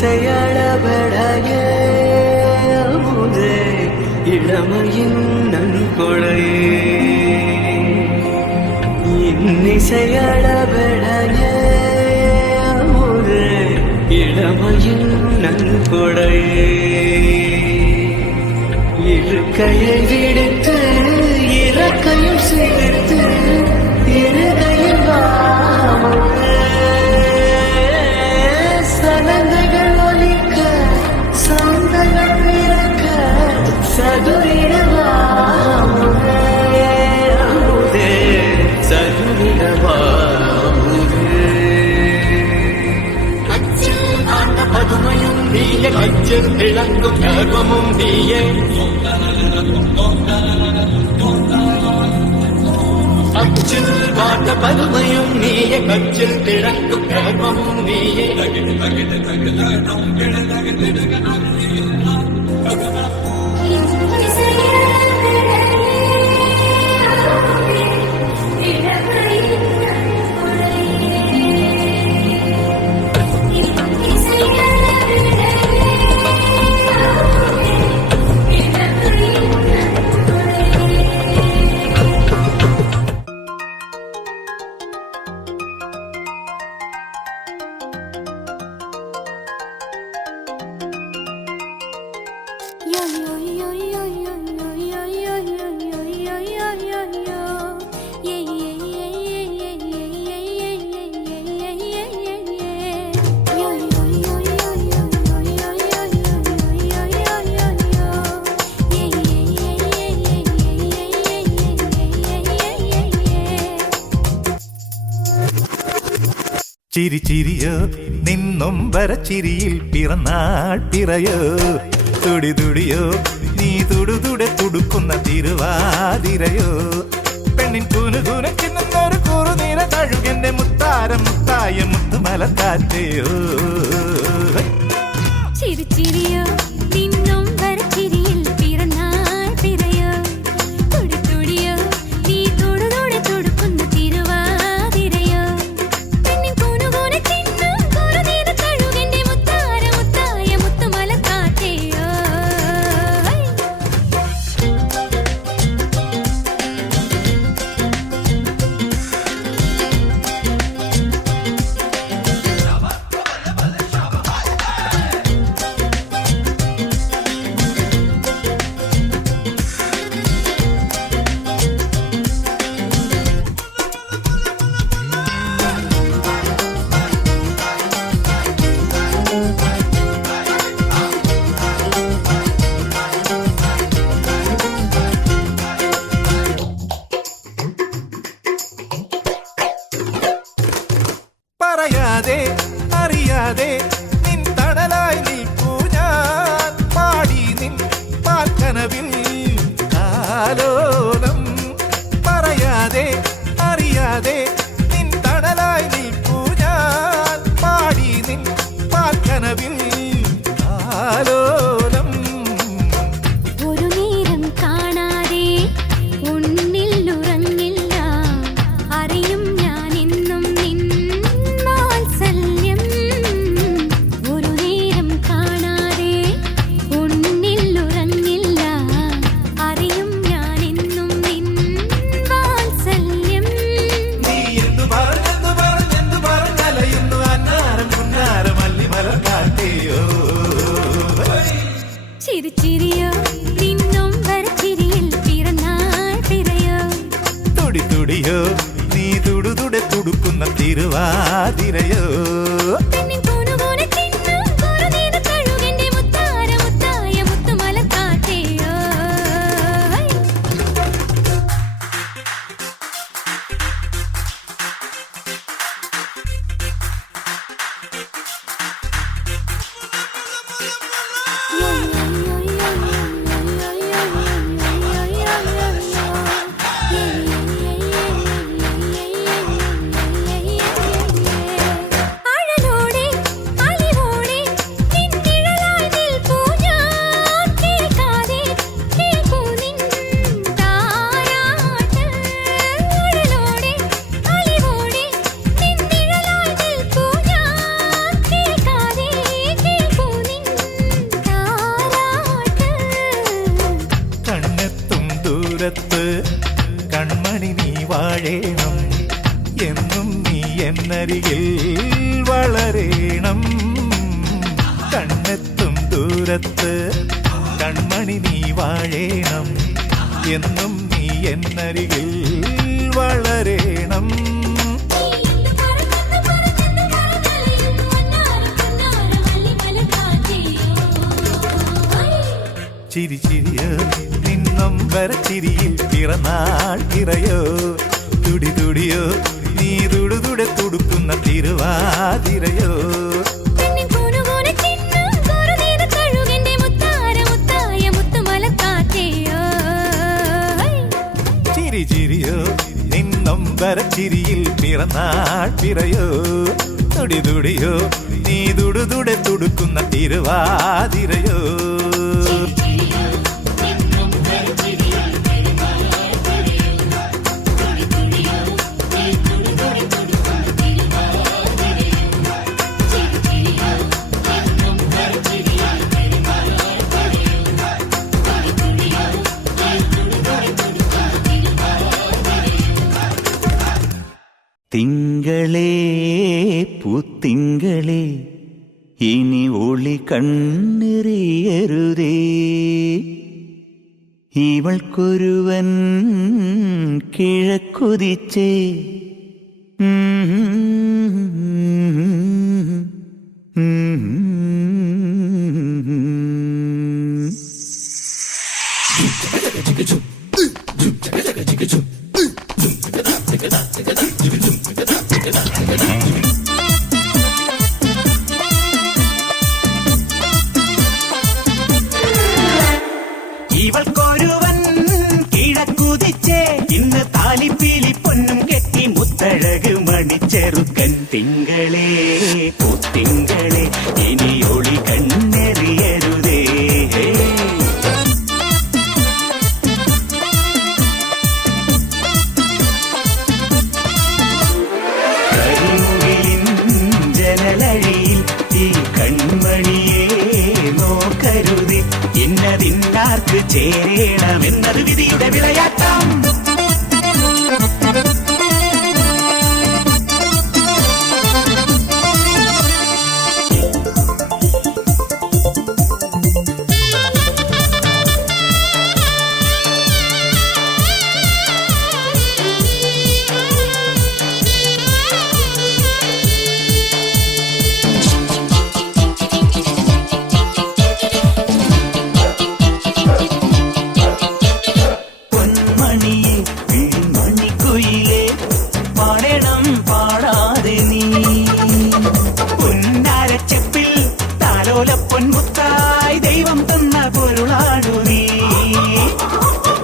இன்னிசையளபடையே அமுதே இளமையின் நன்கொடையே இன்னிசையளபடையே அமுதே இளமையின் நன்கொடையே இருக்கையை விடுத்து இறக்கையும் சேர்த்து இருகையில் சலங்கைகள் ஒலிக்க சந்தைகள் பிறக்க சதுரிடவாமுதே அமுதே சதுரிடவாமுதே அச்சில் ஆண்ட பதுமையும் நீயே அச்சில் விளங்கும் கர்வமும் நீயே அச்சில் வாட்ட பதுமையும் நீயே கச்சில் திறக்கும் கர்வமும் நீயே ചിരി ചിരിയോ നിന്നൊമ്പരച്ചിരിയിൽ പിറന്നാൾ പിറയോ തുടി തുടിയോ നീ തുടുതുടെ തുടുക്കുന്ന തിരുവാതിരയോ പെണ്ണിൻ കുനുകുന ചിന്നൊരു കുറുനീല തഴുകന്റെ മുത്താരം മുത്തായ മുത്തുമലത്താറ്റയോ ചിരി ചിരിയോ നിന്നൊമ്പരച്ചിരിയിൽ പിറന്നാൾ പിറയോ തുടി തുടിയോ നീ തുടുതുടെ തുടുക്കുന്ന തിരുവാതിരയോ അറിയാതെ നിൻ തണലായി നിൽപ്പൂ ഞാൻ പാടി നിൻ പാൽക്കനവിൽ കാലോലം പറയാതെ അറിയാതെ നിൻ തണലായി നിൽപ്പൂ ഞാൻ പാടി നിൻ പാൽക്കനവിൽ കാലോലം ഒരു നേരം കാണാതെ ഉന്നിൽ ഉറങ്ങില്ല അറിയും ഞാൻ എന്നും നിൻ വാത്സല്യം ഒരു നേരം കാണാതെ ഉന്നിൽ ഉറങ്ങില്ല അറിയും ഞാൻ എന്നും നിൻ വാത്സല്യം നീ എന്തു പറഞ്ഞലയുന്നു അന്നാരം കുന്നാരം അല്ലിമലക്കാട്ടെയോ ചിരി ചിരിയോ നിന്നൊമ്പരച്ചിരിയിൽ പിറന്നാൾ പിറയോ തുടി തുടിയോ നീ തുടുതുടെ തുടുക്കുന്ന തിരുവാതിരയോ അഴലോടെ ദൂരത്ത് കൺമണി നീ വാഴേണം എന്നും നീ എന്നരികിൽ വളരേണം കണ്ണെത്തും ദൂരത്ത് കൺമണി നീ വാഴേണം എന്നും നീ എന്നരികിൽ വളരേണം ചിരി ചിരിയോ നിന്നും വരച്ചിരിയിൽ പിറന്നാൾ തിറയോ തുടി തുടിയോ നീ തുടുതുടെ തുടുക്കുന്ന തിരുവാതിരയോ ചിരി ചിരിയോ നിന്നും വരച്ചിരിയിൽ പിറന്നാൾ പിറയോ തുടി തുടിയോ നീ തുടുതുടെ തുടുക്കുന്ന തിരുവാതിരയോ തിങ്കളേ പൂത്തിങ്കളേ ഇനി ഒളി കണ്ണെറിയരുതേ ഇവൾക്കൊരുവൻ കിഴക്കുതിച്ചേ ഇവൾക്കൊരുവൻ കിഴക്കുതിച്ചേ ഇന്ന് താലിപ്പീലി പൊന്നും കെട്ടി മുത്തഴക് മണിച്ചെറുക്കൻ തിങ്കളേ പൂത്തിങ്കളേ ഇനി ഒളി കണ്ണെറിയരുതേ കരിമുകിലിൻ ജനലഴിയിൽ ഈ കൺമണിയെ നോക്കരുതേ ഇന്നതിന്നാർക്ക് ചേരണമെന്നത് വിധിയുടെ വിളയാട്ടം പൊൻമുത്തായി ദൈവം തന്ന പൊരുളാടു നീ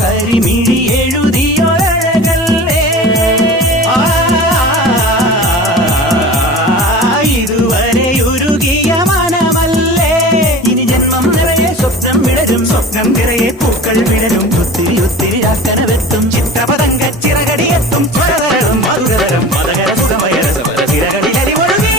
കരിമിഴി എഴുതിയൊരഴകല്ലേ ഇതുവരെ ഉരുകിയ മനമല്ലേ ഇനി ജന്മം നിറയെ സ്വപ്നം വിടരും സ്വപ്നം നിറയെ പൂക്കൾ വിടരും ഒത്തിരി ഒത്തിരി ആക്കനവെത്തും ചിത്രപതങ്ക ചിറകടിയെത്തും സ്വരതരം മധുരതരം മതകര സുഖമയ രസപര ചിറകടിലരി ഒഴുകി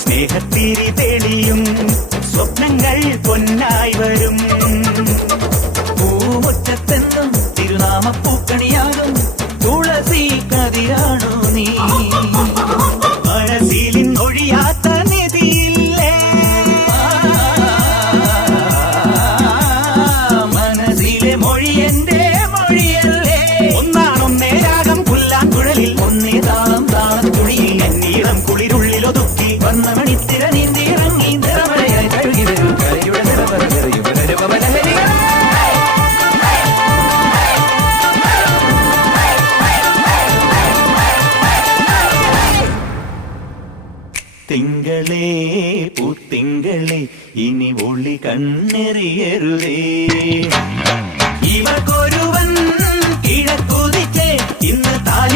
സ്നേഹത്തിരി തെളിയും സ്വപ്നങ്ങൾ പൊന്നായി വരും പൂമുറ്റത്തെന്നും തിരുനാമപ്പൂക്കണിയാകും തുളസി കതിരാണോ നീ മനസ്സിലിൻ ഒഴിയാത്ത നിധിയില്ലേ മനസ്സിലെ മൊഴി എന്റെ മൊഴിയല്ലേ ഒന്നാണൊന്നേ രാഗം പുല്ലാങ്കുഴലിൽ ഒന്നേ താളം താളം തുണിയിൽ എന്നീളം കുളിരുള്ളിലൊതുക്കി വന്ന മണിത്തിര നീന്തിയിറങ്ങി നിറമഴയായി കഴുകി വരും കരയുടെ നിറവറയും തിങ്കളേ പൂത്തിങ്കളേ ഇനി ഒളി കണ്ണെറിയരുതേ ഇവൾക്കൊരുവൻ കിഴക്കുതിച്ചേ ഇന്ന് താലി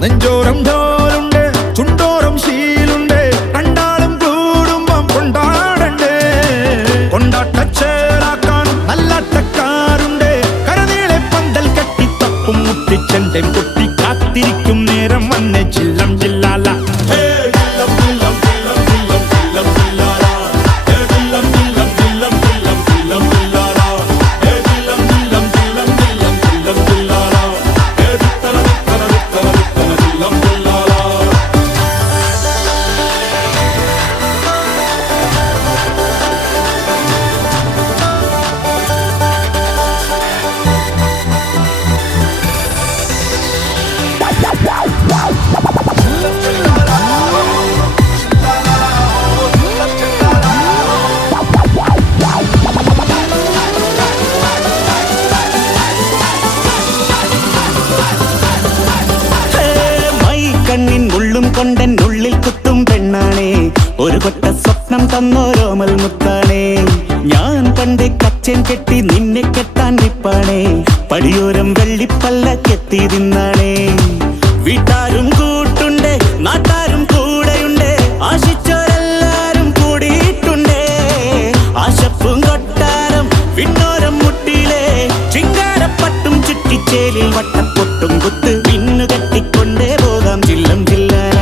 നെഞ്ചോരം ഢോലുണ്ട് ചുണ്ടോരം ശീലുണ്ട് രണ്ടാളും കൂടുമ്പം കൊണ്ടാടണ്ടേ കൊണ്ടാട്ടച്ചേറാക്കാൻ നല്ലാട്ടക്കാരുണ്ട് കരനീളെ പന്തൽ കെട്ടി തപ്പും മുട്ടിച്ചെന്റെ പൊട്ടി കാത്തിരിക്കും നേരം വന്നെ ചില്ലം ചില്ലാല കൊണ്ടെന്നുള്ളിൽ കുത്തും പെണ്ണാണേ ഒരു കൊട്ട സ്വപ്നം തന്നോരോമൽ മുത്താണേ ഞാൻ പണ്ട് കച്ചൻ കെട്ടി നിന്നെ കെട്ടാൻ നിപ്പാണേ പടിയോരം വെള്ളിപ്പല്ലക്കെത്തി നിന്നാണേ വീട്ടാരും കൂട്ടുണ്ട് നാട്ടാരും കൂടെയുണ്ട് ആശിച്ചോരെല്ലാരും കൂടിയിട്ടുണ്ട് ആശപ്പും കൊട്ടാരം വിണ്ണോരം മുട്ടിയിലെ ചിങ്കാരപ്പട്ടും ചുറ്റിച്ചേലിൽ വട്ടപ്പൊട്ടും കുത്ത് പിന്നു കെട്ടിക്കൊണ്ടേ പോകാം ചില്ലം ചില്ലാന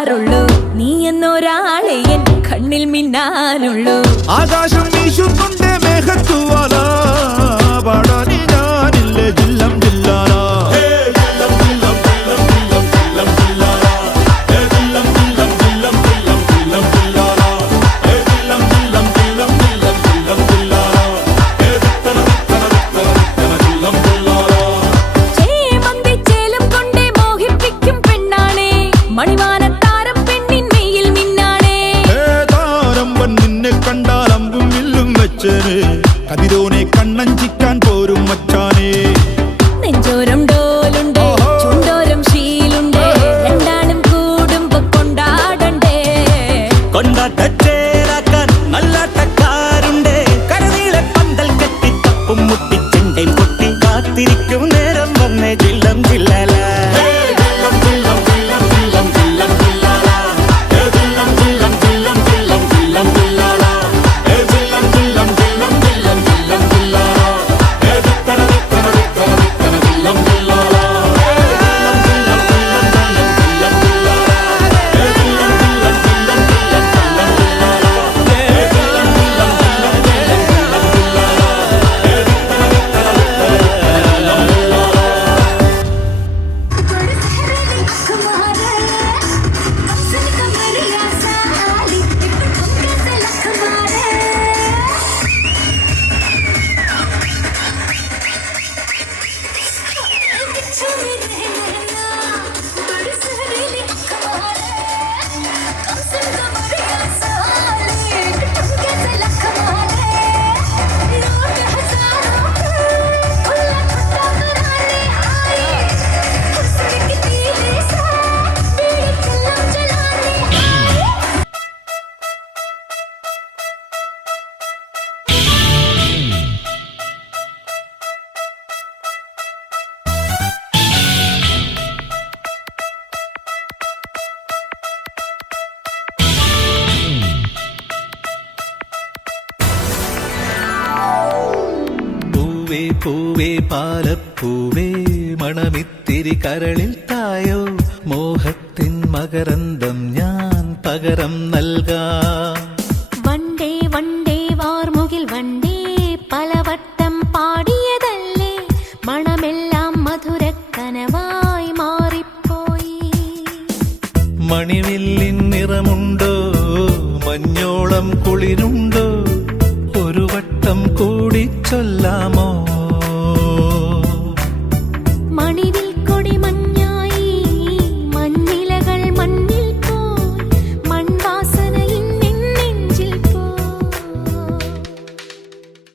കാണാറുള്ളൂ. നീ എന്നൊരാളെ എൻ കണ്ണിൽ മിന്നാനുള്ളൂ. ആകാശം വീശുന്നുണ്ട് മേഘത്തുവാല പാടാനി ഞാനില്ല ജില്ലം ജില്ലാല ചേമന്തിച്ചേലും കൊണ്ടേ മോഹിപ്പിക്കും പെണ്ണാണേ. മണിവാനത്താരം പെണ്ണിൻ മെയ്യിൽ മിന്നാണേ. താരമ്പൻ നിന്നെ കണ്ടാൽ അമ്പും വില്ലും വെച്ചേനെ കതിരോനെ കണ്ണഞ്ചിക്കാൻ പോരും മച്ചാനെ നെഞ്ചോരം ഡോലുണ്ട്, ചുണ്ടോരം ശീലുണ്ട്. രണ്ടാളും കൂടുമ്പോ കൊണ്ടാടണ്ടേ. കൊണ്ടാട്ടച്ചേരാക്കാൻ നല്ലാട്ടക്കാരുണ്ട് കരനീളെ പന്തൽ കെട്ടി തപ്പും മുട്ടിച്ചെണ്ടയും കൊട്ടി കാത്തിരിക്കും നേരം വന്നേ ജില്ലം ജില്ലല പൂവേ പൂവേ പാലപ്പൂവേ മണമിത്തിരി കരളിൽ തായോ മോഹത്തിൻ മകരന്തം ഞാൻ പകരം നൽകാം. വണ്ടേ വണ്ടേ വാർമുകിൽ വണ്ടേ പലവട്ടം പാടിയതല്ലേ. മണമെല്ലാം മധുരക്കനവായി മാറിപ്പോയി. മണിവില്ലിൻ നിറമുണ്ടോ മഞ്ഞോളം കുളിരുണ്ടോ ഒരു വട്ടം കൂടി ചൊല്ലാമോ